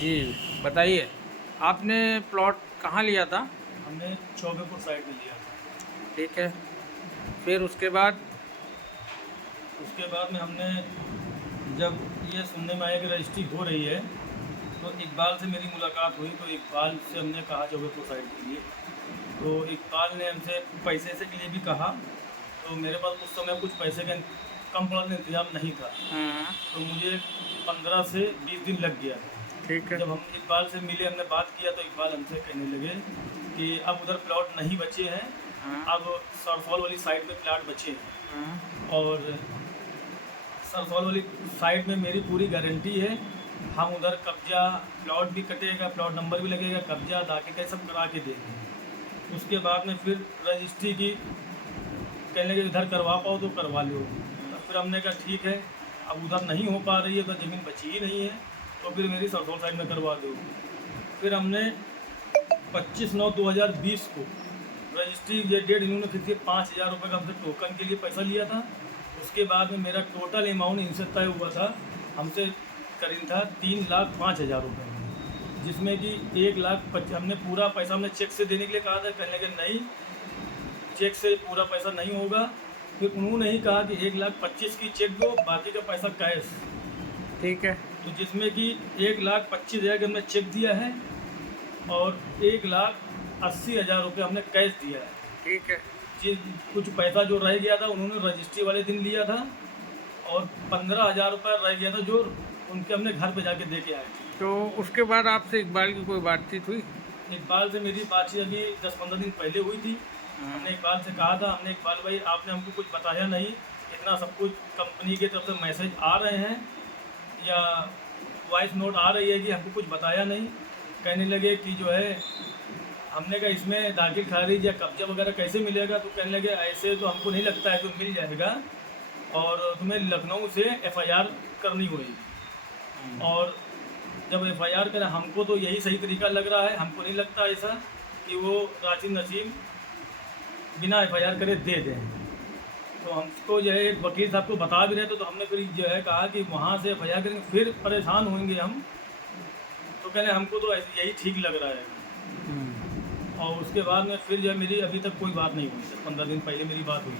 जी, बताइए, आपने प्लॉट कहाँ लिया था? हमने चौबेपुर साइड में लिया था। ठीक है, फिर उसके बाद में हमने जब ये सुनने में आया कि रजिस्ट्री हो रही है, तो इकबाल से मेरी मुलाकात हुई। तो इकबाल से हमने कहा चौबेपुर साइड के लिए, तो इकबाल ने हमसे पैसे से के लिए भी कहा। तो मेरे पास उस समय कुछ पैसे का कम पड़ा था, इंतजाम नहीं था, हाँ, तो मुझे 15 से 20 दिन लग गया। ठीक है। जब हम इकबाल से मिले, हमने बात किया, तो इकबाल हमसे कहने लगे कि अब उधर प्लॉट नहीं बचे हैं, हाँ, अब सरसौल वाली साइड में प्लॉट बचे हैं। हाँ, और सरसौल वाली साइड में मेरी पूरी गारंटी है, हम उधर कब्जा, प्लॉट भी कटेगा, प्लॉट नंबर भी लगेगा, कब्जा दाखिल का सब करा के देंगे। उसके बाद में फिर रजिस्ट्री की कहने लगे इधर करवा पाओ तो करवा लो। तो फिर हमने कहा ठीक है, अब उधर नहीं हो पा रही है, उधर ज़मीन बची ही नहीं है, तो फिर मेरी सरसौल साइड में करवा दो। फिर हमने 25/9/2020 को रजिस्ट्री ये डेट इन्होंने फिर से 5,000 रुपये का हमसे टोकन के लिए पैसा लिया था। उसके बाद में मेरा टोटल अमाउंट इनसे तय हुआ था, हमसे करीब था 3,05,000 रुपये, जिसमें कि 1,05,000 हमने पूरा पैसा हमने चेक से देने के लिए कहा था। कहने लगे नहीं, चेक से पूरा पैसा नहीं होगा। फिर उन्होंने ही कहा कि 1,25,000 की चेक दो, बाकी का पैसा कैश। ठीक है, तो जिसमें कि 1,25,000 का हमने चेक दिया है और 1,80,000 रुपये हमने कैश दिया है। ठीक है। जी, कुछ पैसा जो रह गया था उन्होंने रजिस्ट्री वाले दिन लिया था, और 15,000 रुपये रह गया था जो उनके हमने घर पे जाके दे के आए थे। तो उसके बाद आपसे इकबाल की कोई बातचीत हुई? इकबाल से मेरी बातचीत अभी 10-15 दिन पहले हुई थी। हाँ, हमने इकबाल से कहा था, हमने इकबाल भाई आपने हमको कुछ बताया नहीं, इतना सब कुछ कंपनी की तरफ से मैसेज आ रहे हैं या वॉइस नोट आ रही है कि हमको कुछ बताया नहीं। कहने लगे कि जो है, हमने कहा इसमें दाखिल खारिज या कब्जा वगैरह कैसे मिलेगा? तो कहने लगे ऐसे तो हमको नहीं लगता है तो मिल जाएगा, और तुम्हें लखनऊ से एफआईआर करनी होगी। और जब एफआईआर करें, हमको तो यही सही तरीका लग रहा है, हमको नहीं लगता ऐसा कि वो राशिद नसीम बिना एफआईआर करे दे दें। तो हमको जो है एक वकील साहब को बता भी रहे थे, तो हमने फिर जो है कहा कि वहाँ से एफआईआर करेंगे फिर परेशान होंगे हम। तो कहने हमको तो ऐसे यही ठीक लग रहा है। हम्म, और उसके बाद में फिर जो है मेरी अभी तक कोई बात नहीं हुई, 15 दिन पहले मेरी बात हुई।